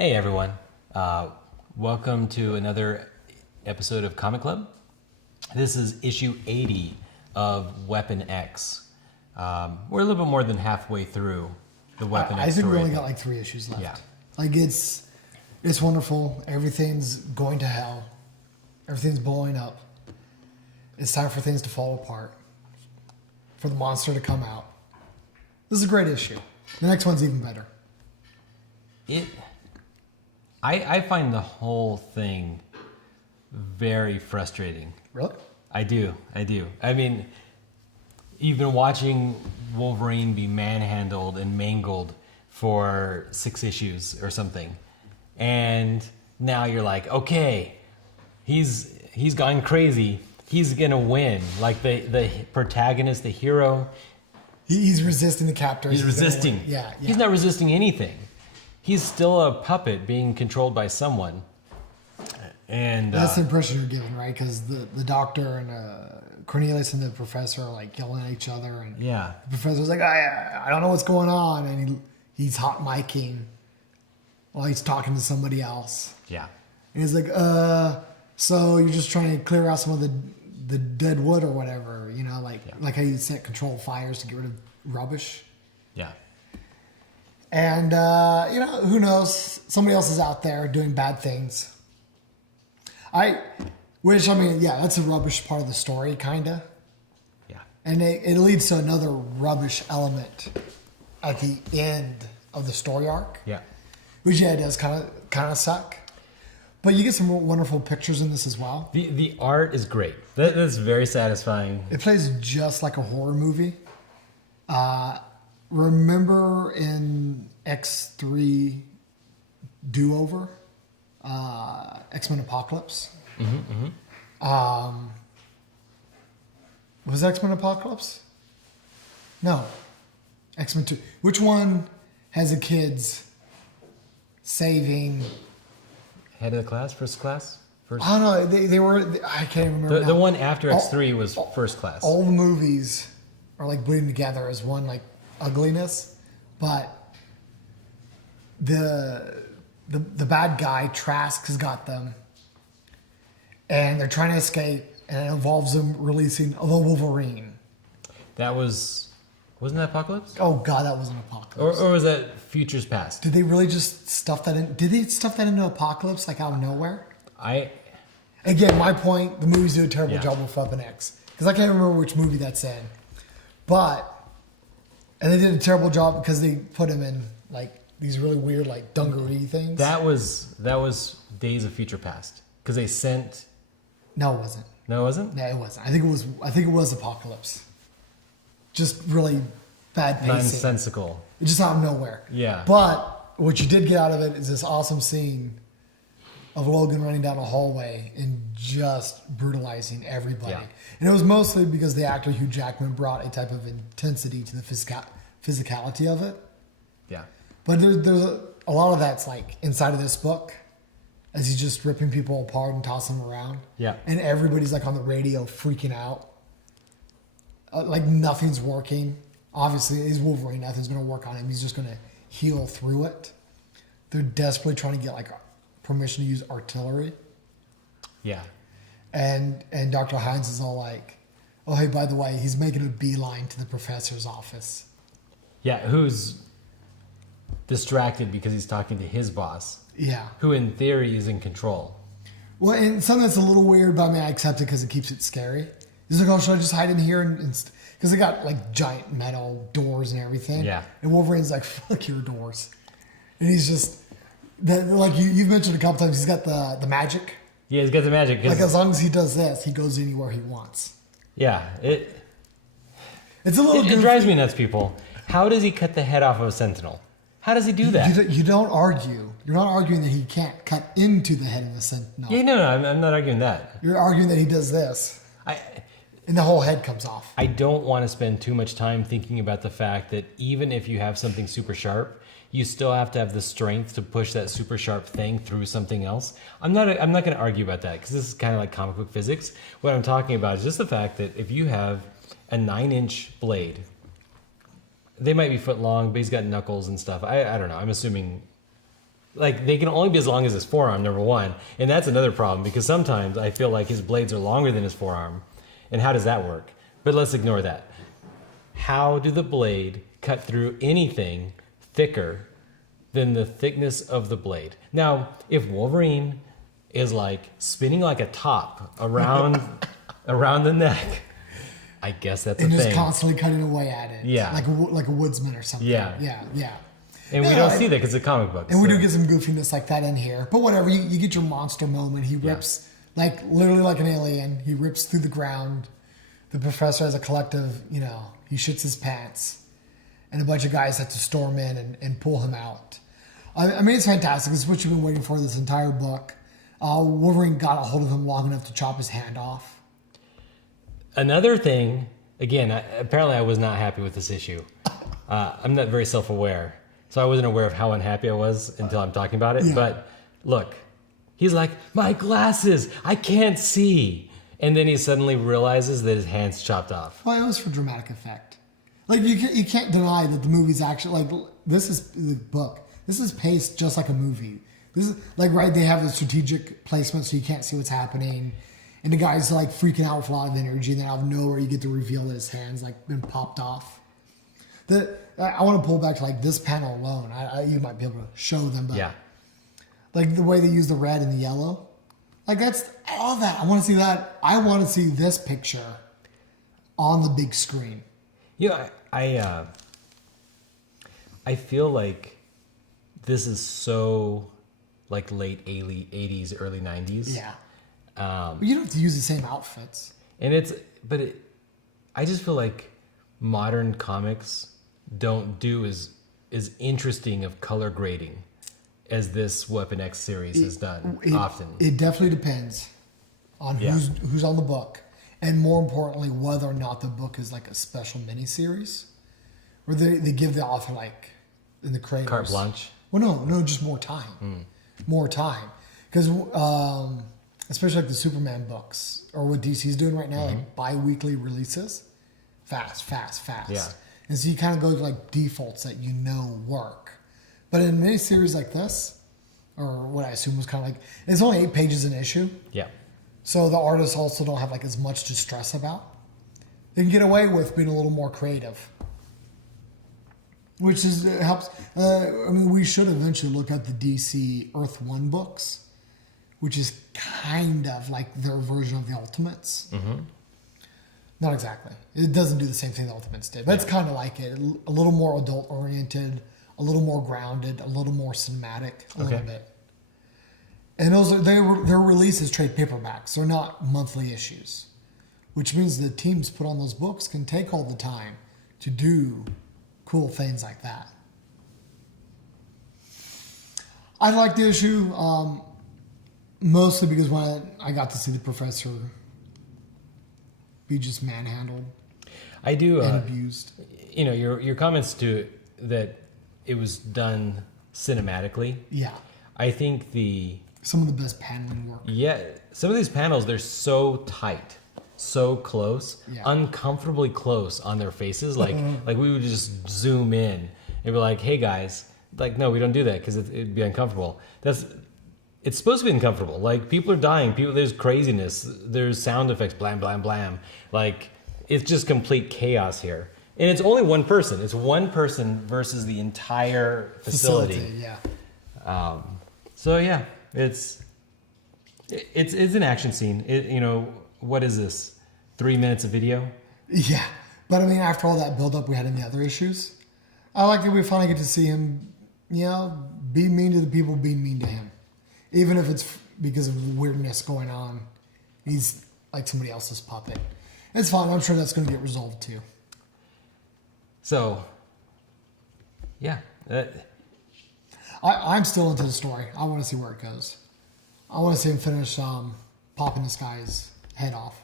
Hey everyone, welcome to another episode of Comic Club. This is issue 80 of Weapon X. We're a little bit more than halfway through the Weapon X I think we story. only got like 3 issues left. Yeah. Like it's wonderful. Everything's going to hell. Everything's blowing up. It's time for things to fall apart. For the monster to come out. This is a great issue. The next one's even better. I find the whole thing very frustrating. Really? I do. I mean, you've been watching Wolverine be manhandled and mangled for 6 issues or something. And now you're like, okay, he's gone crazy. He's going to win. Like the protagonist, the hero. He's resisting the captor. He's resisting. Yeah. He's not resisting anything. He's still a puppet being controlled by someone. And that's the impression you're getting, right? Because the doctor and Cornelius and the professor are like yelling at each other. And yeah. the professor's like, I don't know what's going on. And he's hot micing while he's talking to somebody else. Yeah. And he's like, so you're just trying to clear out some of the dead wood or whatever, you know, like how you set controlled fires to get rid of rubbish. Yeah. And, who knows? Somebody else is out there doing bad things. That's a rubbish part of the story, kind of. Yeah. And it leads to another rubbish element at the end of the story arc. Yeah. Which, does kind of suck. But you get some wonderful pictures in this as well. The art is great. That's very satisfying. It plays just like a horror movie. Remember in X3 Do-Over, X-Men Apocalypse? Was X-Men Apocalypse? No. X-Men 2. Which one has the kids saving... Head of the class? First class? First? I don't know. They were... I can't remember The one after X3 was first class. All the movies are like bleeding together as one like ugliness, but the bad guy Trask has got them, and they're trying to escape, and it involves them releasing the Wolverine. Wasn't that Apocalypse? Oh God, that wasn't Apocalypse. Or was that Futures Past? Did they really just stuff that in? Did they stuff that into Apocalypse like out of nowhere? Again, my point: the movies do a terrible job with Weapon X, because I can't remember which movie that's in, and they did a terrible job because they put him in like these really weird like dungaree things. That was Days of Future Past, because they sent. No, it wasn't. No, it wasn't. No, it wasn't. I think it was Apocalypse. Just really bad pacing. Nonsensical. It's just out of nowhere. Yeah. But what you did get out of it is this awesome scene of Logan running down a hallway and just brutalizing everybody. Yeah. And it was mostly because the actor Hugh Jackman brought a type of intensity to the physicality of it. Yeah. But there's a lot of that's like inside of this book as he's just ripping people apart and tossing them around. Yeah. And everybody's like on the radio freaking out. Like nothing's working. Obviously, he's Wolverine. Nothing's going to work on him. He's just going to heal through it. They're desperately trying to get like permission to use artillery. Yeah. And Dr. Hines is all like, oh, hey, by the way, he's making a beeline to the professor's office. Yeah, who's distracted because he's talking to his boss. Yeah. Who in theory is in control. Well, and something that's a little weird, but I mean, I accept it because it keeps it scary. He's like, oh, should I just hide in here? Because they got like giant metal doors and everything. Yeah. And Wolverine's like, fuck your doors. And he's just, like you've mentioned a couple times, he's got the magic. Yeah, he's got the magic. Like as long as he does this, he goes anywhere he wants. Yeah, it's a little. It drives me nuts, people. How does he cut the head off of a sentinel? How does he do that? You don't argue. You're not arguing that he can't cut into the head of the sentinel. Yeah, no, I'm not arguing that. You're arguing that he does this. And the whole head comes off. I don't want to spend too much time thinking about the fact that even if you have something super sharp, you still have to have the strength to push that super sharp thing through something else. I'm not going to argue about that because this is kind of like comic book physics. What I'm talking about is just the fact that if you have a 9-inch blade, they might be foot long, but he's got knuckles and stuff. I don't know. I'm assuming Like, they can only be as long as his forearm, number one. And that's another problem, because sometimes I feel like his blades are longer than his forearm. And how does that work? But let's ignore that. How do the blade cut through anything thicker than the thickness of the blade? Now, if Wolverine is like spinning like a top around around the neck, I guess that's a and thing. just constantly cutting away at it. Yeah. Like a woodsman or something. Yeah. Yeah. And we don't see that because it's a comic book. And we do get some goofiness like that in here. But whatever, you get your monster moment. He rips, like, literally like an alien. He rips through the ground. The professor has a collective, he shits his pants. And a bunch of guys have to storm in and pull him out. I mean, it's fantastic. It's what you've been waiting for this entire book. Wolverine got a hold of him long enough to chop his hand off. Another thing, again, apparently I was not happy with this issue. I'm not very self-aware. So I wasn't aware of how unhappy I was until I'm talking about it. Yeah. But look, he's like, my glasses, I can't see. And then he suddenly realizes that his hand's chopped off. Well, it was for dramatic effect. Like, you can't deny that the movie's actually, like, this is the book. This is paced just like a movie. This is, like, right, they have a strategic placement so you can't see what's happening. And the guy's, like, freaking out with a lot of energy. And then out of nowhere, you get to reveal that his hand's, like, been popped off. I want to pull back to, like, this panel alone. You might be able to show them, but like the way they use the red and the yellow, like, that's all that. I want to see that. I want to see this picture on the big screen. I feel like this is so, like, late 80s, early 90s. Yeah. But you don't have to use the same outfits. And I just feel like modern comics don't do as interesting of color grading as this Weapon X series has done often. It definitely depends on who's on the book, and more importantly, whether or not the book is like a special miniseries, where they give the author, like, in the creators, Carte blanche. Well, no, just more time, more time, because especially like the Superman books or what DC's doing right now, like bi-weekly releases, fast. Yeah. And so you kind of go to, like, defaults that work. But in a miniseries like this, or what I assume was kind of like, it's only 8 pages an issue. Yeah. So the artists also don't have, like, as much to stress about. They can get away with being a little more creative. Which helps. We should eventually look at the DC Earth 1 books, which is kind of like their version of the Ultimates. Mm-hmm. Not exactly. It doesn't do the same thing the Ultimates did, but it's kind of like it. A little more adult-oriented, a little more grounded, a little more cinematic, a little bit. And their releases trade paperbacks. They're not monthly issues, which means the teams put on those books can take all the time to do cool things like that. I like the issue mostly because when I got to see the professor be just manhandled. I do. And abused. Your comments to that it was done cinematically. Yeah. I think some of the best paneling work. Yeah, some of these panels, they're so tight, so close, uncomfortably close on their faces. Like we would just zoom in and be like, "Hey guys," like, no, we don't do that because it'd be uncomfortable. It's supposed to be uncomfortable. Like, people are dying. There's craziness. There's sound effects. Blam, blam, blam. Like, it's just complete chaos here. And it's only one person. It's one person versus the entire facility. Yeah. So yeah, it's an action scene. What is this? 3 minutes of video? Yeah. But I mean, after all that buildup we had in the other issues, I like that we finally get to see him, be mean to the people being mean to him. Even if it's because of weirdness going on. He's like somebody else's puppet. It's fine. I'm sure that's going to get resolved too. So, yeah. I'm still into the story. I want to see where it goes. I want to see him finish popping this guy's head off.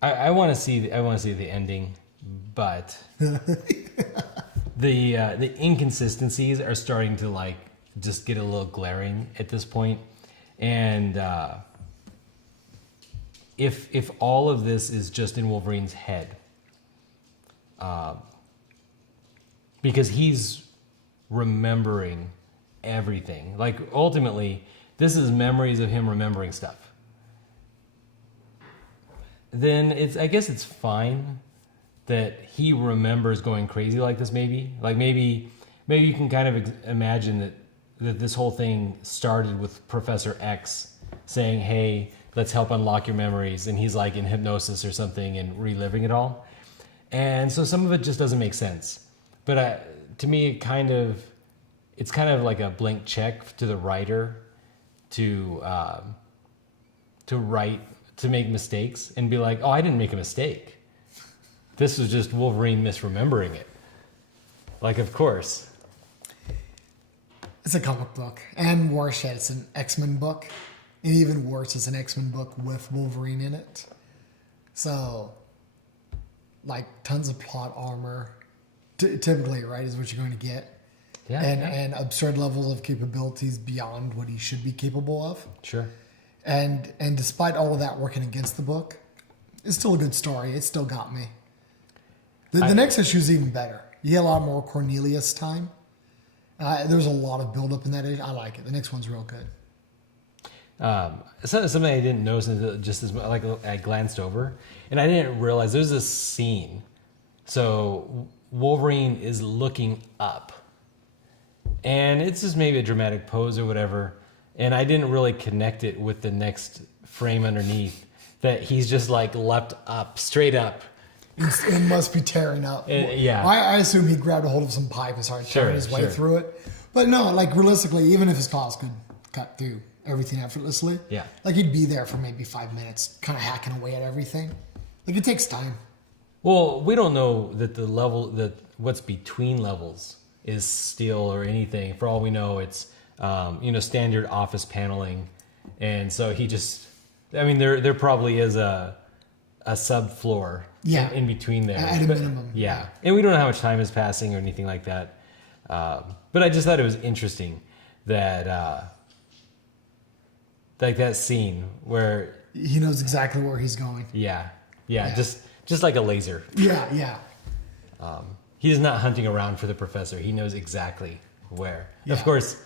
I want to see the ending, but the inconsistencies are starting to, like, just get a little glaring at this point. And if all of this is just in Wolverine's head, because he's remembering everything. Like ultimately, this is memories of him remembering stuff. Then I guess it's fine that he remembers going crazy like this. Maybe you can kind of imagine that this whole thing started with Professor X saying, "Hey, let's help unlock your memories," and he's like in hypnosis or something and reliving it all. And so some of it just doesn't make sense. But to me, it's kind of like a blank check to the writer to write, to make mistakes and be like, "Oh, I didn't make a mistake. This was just Wolverine misremembering it." Like, of course. It's a comic book. And worse yet, it's an X-Men book. And even worse, it's an X-Men book with Wolverine in it. So, like, tons of plot armor. Typically, right, is what you're going to get. Yeah, and absurd levels of capabilities beyond what he should be capable of. Sure. And despite all of that working against the book, it's still a good story. It still got me. The next issue is even better. You get a lot more Cornelius time. There's a lot of build-up in that issue. I like it. The next one's real good. Something I didn't notice until just as like I glanced over, and I didn't realize there's this scene. So Wolverine is looking up, and it's just maybe a dramatic pose or whatever. And I didn't really connect it with the next frame underneath that he's just like leapt up, straight up. It must be tearing up. Yeah. I assume he grabbed a hold of some pipe and started tearing his way through it. But no, like realistically, even if his claws could cut through everything effortlessly, yeah, like he'd be there for maybe 5 minutes, kind of hacking away at everything. Like it takes time. Well, we don't know that what's between levels is steel or anything. For all we know, it's standard office paneling, and so he just, I mean, there probably is a subfloor in between there. At a minimum. Yeah. And we don't know how much time is passing or anything like that. But I just thought it was interesting that like that scene where he knows exactly where he's going. Yeah. Just like a laser. Yeah. He's not hunting around for the professor. He knows exactly where. Yeah. Of course,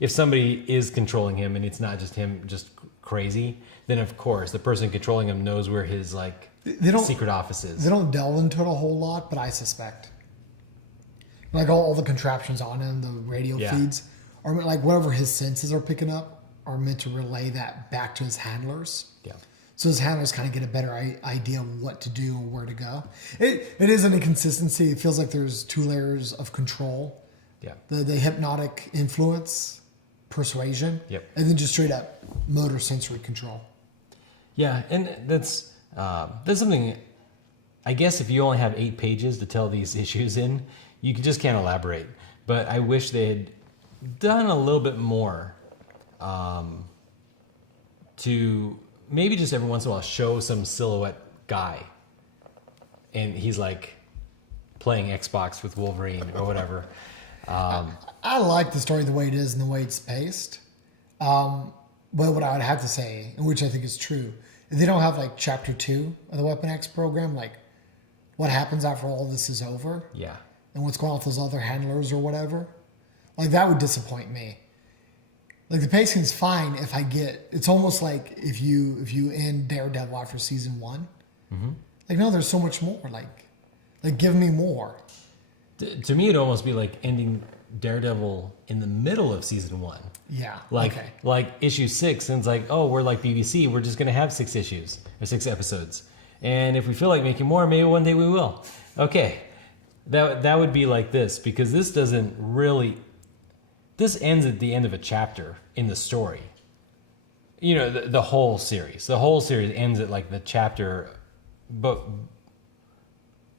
if somebody is controlling him and it's not just him just crazy, then of course the person controlling him knows where his secret office is. They don't delve into it a whole lot, but I suspect. Like all the contraptions on him, the radio feeds, or like whatever his senses are picking up are meant to relay that back to his handlers. Yeah. So his handlers kind of get a better idea of what to do and where to go. It is an inconsistency. It feels like there's 2 layers of control. Yeah. The hypnotic influence, persuasion, and then just straight up motor sensory control. Yeah, and that's something. I guess if you only have 8 pages to tell these issues in, you just can't elaborate. But I wish they had done a little bit more to maybe just every once in a while show some silhouette guy, and he's like playing Xbox with Wolverine or whatever. I like the story the way it is and the way it's paced. But what I would have to say, and which I think is true, if they don't have like chapter 2 of the Weapon X program, like what happens after all this is over, and what's going on with those other handlers or whatever, like that would disappoint me. Like the pacing's fine if I get. It's almost like if you end Daredevil after season 1. Mm-hmm. Like no, there's so much more. Like give me more. To me, it'd almost be like ending Daredevil in the middle of season 1. Yeah. Like issue 6, and it's like, oh, we're like BBC. We're just gonna have 6 issues or 6 episodes, and if we feel like making more, maybe one day we will. Okay, that would be like this, because this doesn't really. This ends at the end of a chapter in the story. You know, the whole series. The whole series ends at like the chapter, but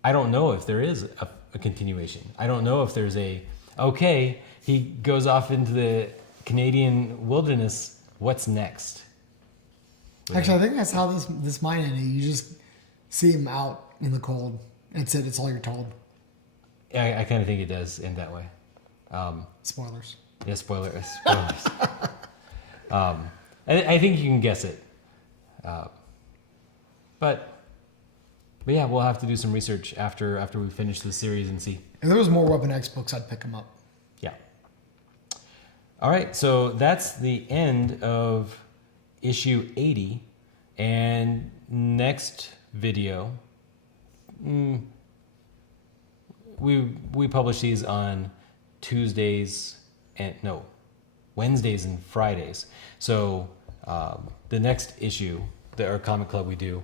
I don't know if there is a continuation. I don't know if there's he goes off into the Canadian wilderness. What's next? Actually, I think that's how this might end. You just see him out in the cold. That's it. It's all you're told. I kind of think it does end that way. Spoilers. Yeah, spoilers. I think you can guess it. But But yeah, we'll have to do some research after we finish the series and see. If there was more Weapon X books, I'd pick them up. Yeah. All right, so that's the end of issue 80. And next video, we publish these on Wednesdays and Fridays. So the next issue that our comic club we do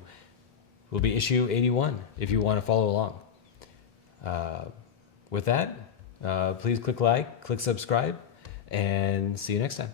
will be issue 81 if you want to follow along. With that, please click like, click subscribe, and see you next time.